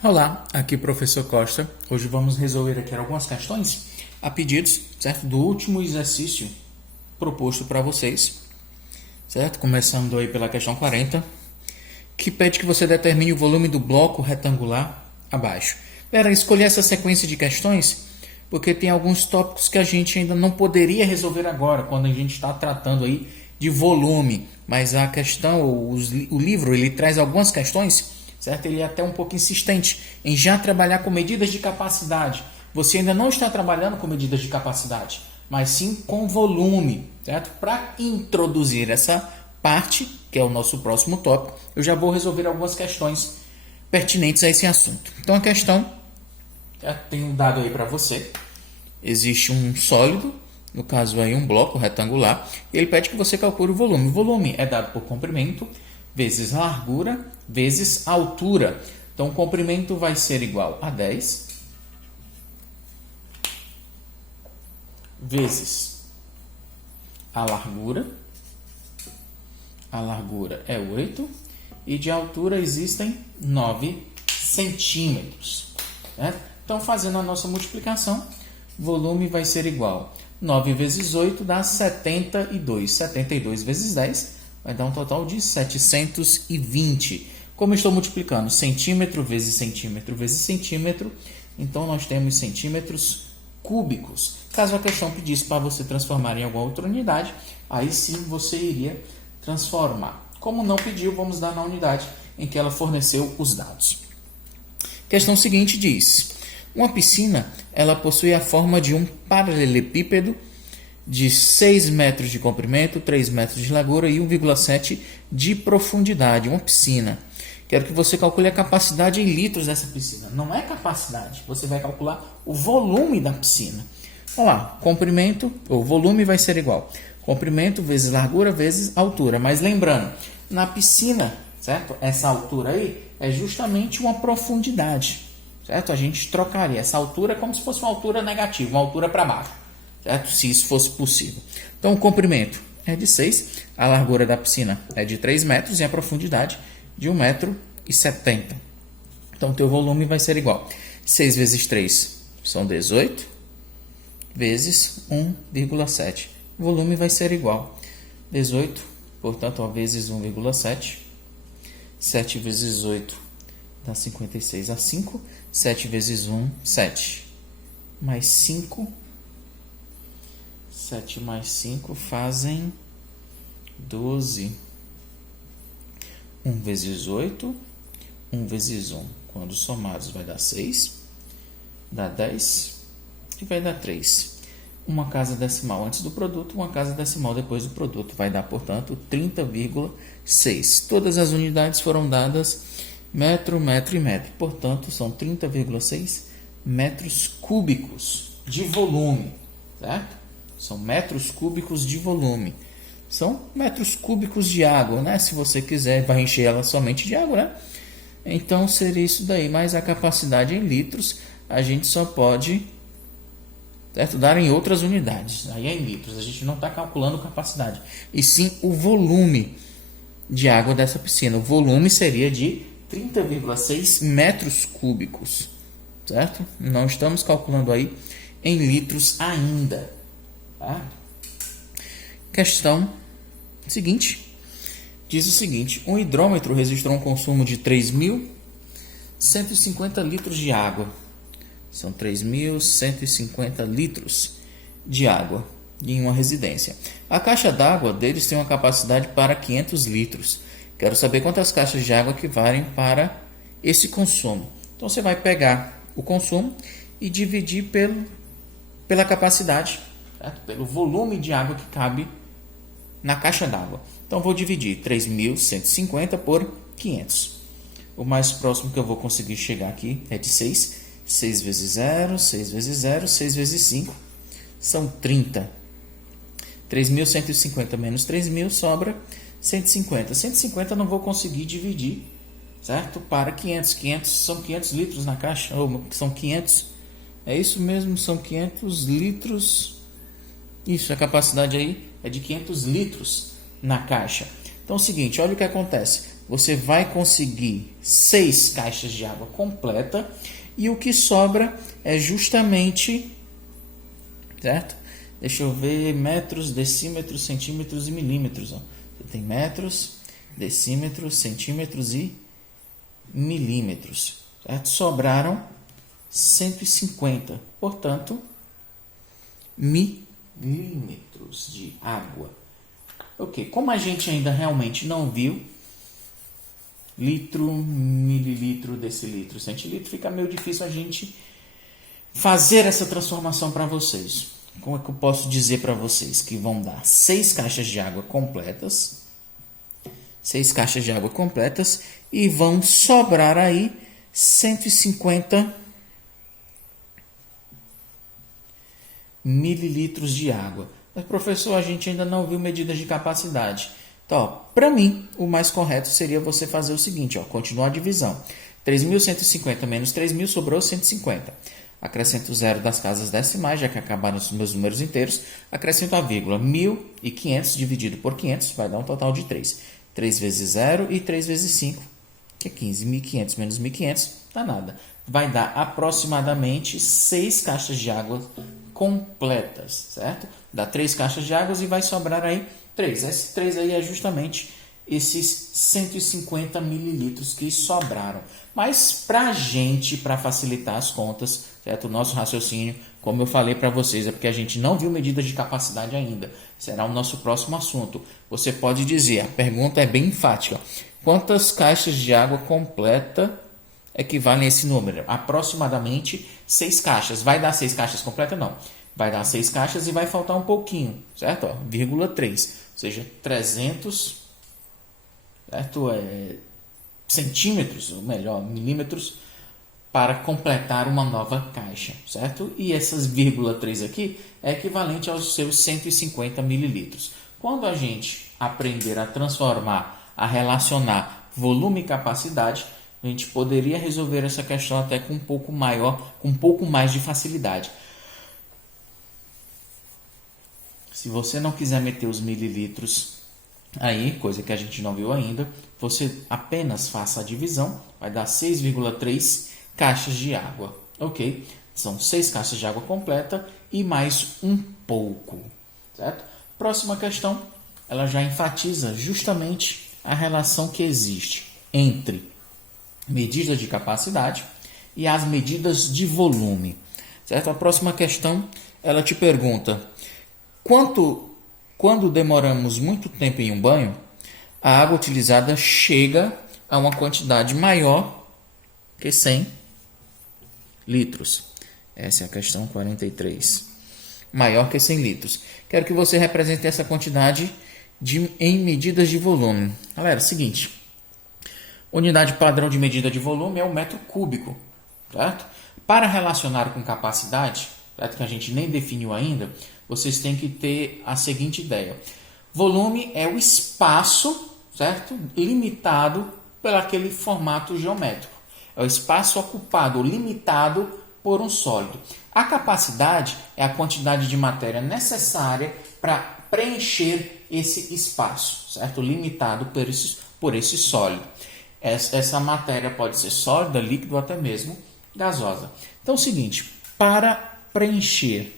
Olá, aqui é o professor Costa. Hoje vamos resolver aqui algumas questões a pedidos, certo? Do último exercício proposto para vocês, certo? Começando aí pela questão 40, que pede que você determine o volume do bloco retangular abaixo. Galera, escolher essa sequência de questões porque tem alguns tópicos que a gente ainda não poderia resolver agora, quando a gente está tratando aí de volume, mas a questão, o livro, ele traz algumas questões, certo? Ele é até um pouco insistente em já trabalhar com medidas de capacidade. Você ainda não está trabalhando com medidas de capacidade, mas sim com volume, certo? Para introduzir essa parte, que é o nosso próximo tópico, eu já vou resolver algumas questões pertinentes a esse assunto. Então a questão, já tenho dado aí para você, existe um sólido, no caso aí um bloco retangular, e ele pede que você calcule o volume. O volume é dado por comprimento vezes largura vezes altura. Então o comprimento vai ser igual a 10 vezes a largura é 8 e de altura existem 9 centímetros. Certo? Então, fazendo a nossa multiplicação, volume vai ser igual a 9 vezes 8 dá 72. 72 vezes 10 vai dar um total de 720. Como eu estou multiplicando centímetro vezes centímetro vezes centímetro, então nós temos centímetros cúbicos. Caso a questão pedisse para você transformar em alguma outra unidade, aí sim você iria transformar. Como não pediu, vamos dar na unidade em que ela forneceu os dados. Questão seguinte diz: uma piscina ela possui a forma de um paralelepípedo de 6 metros de comprimento, 3 metros de largura e 1,7 de profundidade. Uma piscina. Quero que você calcule a capacidade em litros dessa piscina. Não é capacidade, você vai calcular o volume da piscina. Vamos lá, comprimento, o volume vai ser igual comprimento vezes largura vezes altura. Mas lembrando, na piscina, certo? Essa altura aí é justamente uma profundidade, certo? A gente trocaria essa altura como se fosse uma altura negativa, uma altura para baixo, certo? Se isso fosse possível. Então, o comprimento é de 6, a largura da piscina é de 3 metros e a profundidade de 1,70 m. Então, o teu volume vai ser igual 6 vezes 3 são 18, vezes 1,7. O volume vai ser igual 18, portanto, vezes 1,7. 7 vezes 8 dá 56 a 5. 7 vezes 1, 7. Mais 5. 7 mais 5 fazem 12. 1 vezes 8. 1 vezes 1. Quando somados vai dar 6. Dá 10. E vai dar 3. Uma casa decimal antes do produto, uma casa decimal depois do produto. Vai dar, portanto, 30,6. Todas as unidades foram dadas metro, metro e metro. Portanto, são 30,6 metros cúbicos de volume. Certo? São metros cúbicos de volume. São metros cúbicos de água, né? Se você quiser, vai encher ela somente de água, né? Então, seria isso daí. Mas a capacidade em litros, a gente só pode, certo, dar em outras unidades. Aí é em litros. A gente não está calculando capacidade. E sim o volume de água dessa piscina. O volume seria de 30,6 metros cúbicos. Certo? Não estamos calculando aí em litros ainda. Tá? Questão seguinte. Diz o seguinte: um hidrômetro registrou um consumo de 3.150 litros de água. São 3.150 litros de água em uma residência. A caixa d'água deles tem uma capacidade para 500 litros. Quero saber quantas caixas de água equivalem para esse consumo. Então, você vai pegar o consumo e dividir pela capacidade, certo? Pelo volume de água que cabe na caixa d'água. Então, vou dividir 3.150 por 500. O mais próximo que eu vou conseguir chegar aqui é de 6. 6 vezes 0, 6 vezes 0, 6 vezes 5 são 30. 3.150 menos 3.000 sobra 150. 150 eu não vou conseguir dividir, certo? Para 500. 500 são 500 litros na caixa. Ou são 500. É isso mesmo, são 500 litros. Isso, a capacidade aí é de 500 litros na caixa. Então é o seguinte, olha o que acontece. você vai conseguir 6 caixas de água completa e o que sobra é justamente, certo? Deixa eu ver, metros, decímetros, centímetros e milímetros. Ó. Você tem metros, decímetros, centímetros e milímetros. Certo? Sobraram 150, portanto, milímetros de água. Ok, como a gente ainda realmente não viu, litro, mililitro, decilitro, centilitro, fica meio difícil a gente fazer essa transformação para vocês. Como é que eu posso dizer para vocês que vão dar 6 caixas de água completas, 6 caixas de água completas e vão sobrar aí 150 mililitros de água. Mas, professor, a gente ainda não viu medidas de capacidade. Então, para mim, o mais correto seria você fazer o seguinte, ó, continuar a divisão. 3.150 menos 3.000 sobrou 150. Acrescento o zero das casas decimais, já que acabaram os meus números inteiros. Acrescento a vírgula. 1.500 dividido por 500 vai dar um total de 3. 3 vezes 0 e 3 vezes 5, que é 15. 1.500 menos 1.500 dá nada. Vai dar aproximadamente 6 caixas de água completas, certo? Dá 3 caixas de água e vai sobrar aí 3. Esse 3 aí é justamente esses 150 mililitros que sobraram. Mas para a gente, para facilitar as contas, certo? O nosso raciocínio, como eu falei para vocês, é porque a gente não viu medidas de capacidade ainda. Será o nosso próximo assunto. Você pode dizer, a pergunta é bem enfática. Quantas caixas de água completa equivalem a esse número? Aproximadamente 6 caixas. Vai dar 6 caixas completas? Não. Vai dar 6 caixas e vai faltar um pouquinho, certo? Ó, 0,3. Ou seja, 300, certo? Centímetros, ou melhor, milímetros, para completar uma nova caixa, certo? E essas 0,3 aqui é equivalente aos seus 150 mililitros. Quando a gente aprender a transformar, a relacionar volume e capacidade, a gente poderia resolver essa questão até com um pouco mais de facilidade. Se você não quiser meter os mililitros aí, coisa que a gente não viu ainda, você apenas faça a divisão, vai dar 6,3 caixas de água, ok? São 6 caixas de água completa e mais um pouco, certo? Próxima questão, ela já enfatiza justamente a relação que existe entre medidas de capacidade e as medidas de volume, certo? A próxima questão, ela te pergunta, quando demoramos muito tempo em um banho, a água utilizada chega a uma quantidade maior que 100 litros. Essa é a questão 43. Maior que 100 litros. Quero que você represente essa quantidade em medidas de volume. Galera, é o seguinte. Unidade padrão de medida de volume é o metro cúbico, certo? Para relacionar com capacidade, certo? Que a gente nem definiu ainda, vocês têm que ter a seguinte ideia. Volume é o espaço, certo? Limitado por aquele formato geométrico. É o espaço ocupado ou limitado por um sólido. A capacidade é a quantidade de matéria necessária para preencher esse espaço, certo? Limitado por esse sólido. Essa matéria pode ser sólida, líquida ou até mesmo gasosa. Então é o seguinte, para preencher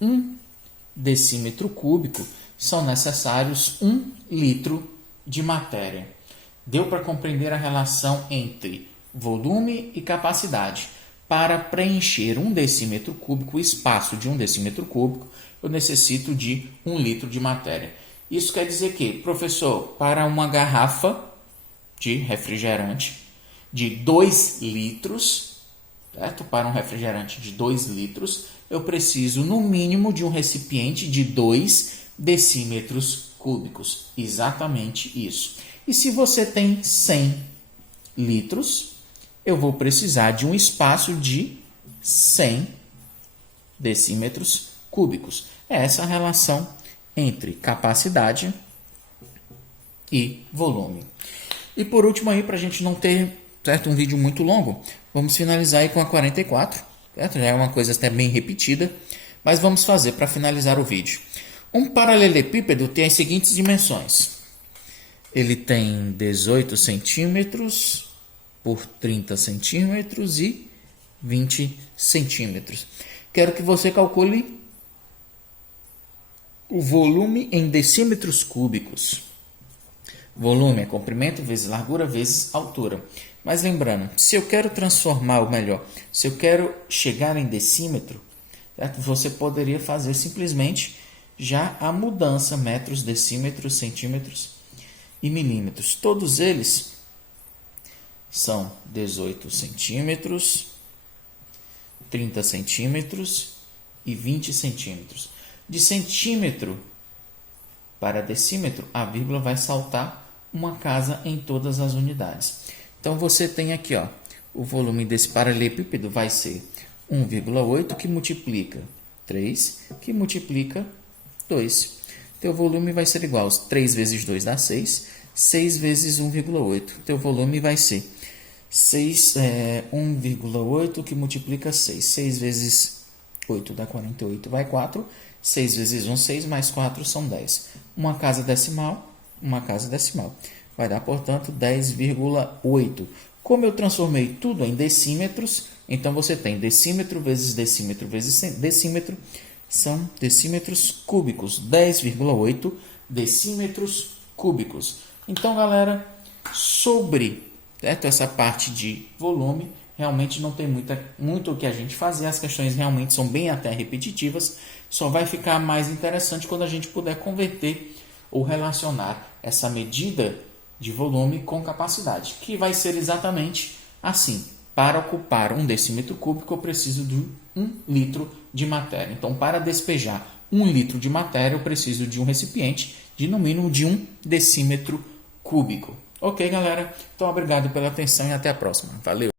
1 decímetro cúbico, são necessários 1 litro de matéria. Deu para compreender a relação entre volume e capacidade. Para preencher 1 decímetro cúbico, o espaço de 1 decímetro cúbico, eu necessito de 1 litro de matéria. Isso quer dizer que, professor, para uma garrafa de refrigerante de 2 litros, certo? Para um refrigerante de 2 litros, eu preciso no mínimo de um recipiente de 2 decímetros cúbicos. Exatamente isso. E se você tem 100 litros, eu vou precisar de um espaço de 100 decímetros cúbicos. É essa a relação entre capacidade e volume. E por último aí, para a gente não ter, certo, um vídeo muito longo, vamos finalizar aí com a 44, certo? Já é uma coisa até bem repetida, mas vamos fazer para finalizar o vídeo. Um paralelepípedo tem as seguintes dimensões. Ele tem 18 centímetros por 30 centímetros e 20 centímetros. Quero que você calcule o volume em decímetros cúbicos. Volume é comprimento vezes largura vezes altura. Mas lembrando, se eu quero transformar, ou melhor, se eu quero chegar em decímetro, certo? Você poderia fazer simplesmente já a mudança, metros, decímetros, centímetros e milímetros. Todos eles são 18 centímetros, 30 centímetros e 20 centímetros. De centímetro para decímetro, a vírgula vai saltar uma casa em todas as unidades. Então, você tem aqui, ó, o volume desse paralelepípedo vai ser 1,8 que multiplica 3, que multiplica 2. Teu volume vai ser igual a 3 vezes 2 dá 6, 6 vezes 1,8. Teu volume vai ser 1,8 que multiplica 6. 6 vezes 8 dá 48, vai 4. 6 vezes 1, 6, mais 4 são 10. Uma casa decimal. Vai dar, portanto, 10,8. Como eu transformei tudo em decímetros, então você tem decímetro vezes decímetro vezes decímetro, são decímetros cúbicos. 10,8 decímetros cúbicos. Então, galera, sobre essa parte de volume, realmente não tem muito o que a gente fazer. As questões realmente são bem até repetitivas. Só vai ficar mais interessante quando a gente puder converter ou relacionar essa medida de volume com capacidade, que vai ser exatamente assim. Para ocupar 1 decímetro cúbico, eu preciso de 1 litro de matéria. Então, para despejar 1 litro de matéria, eu preciso de um recipiente de no mínimo de 1 decímetro cúbico. Ok, galera? Então, obrigado pela atenção e até a próxima. Valeu!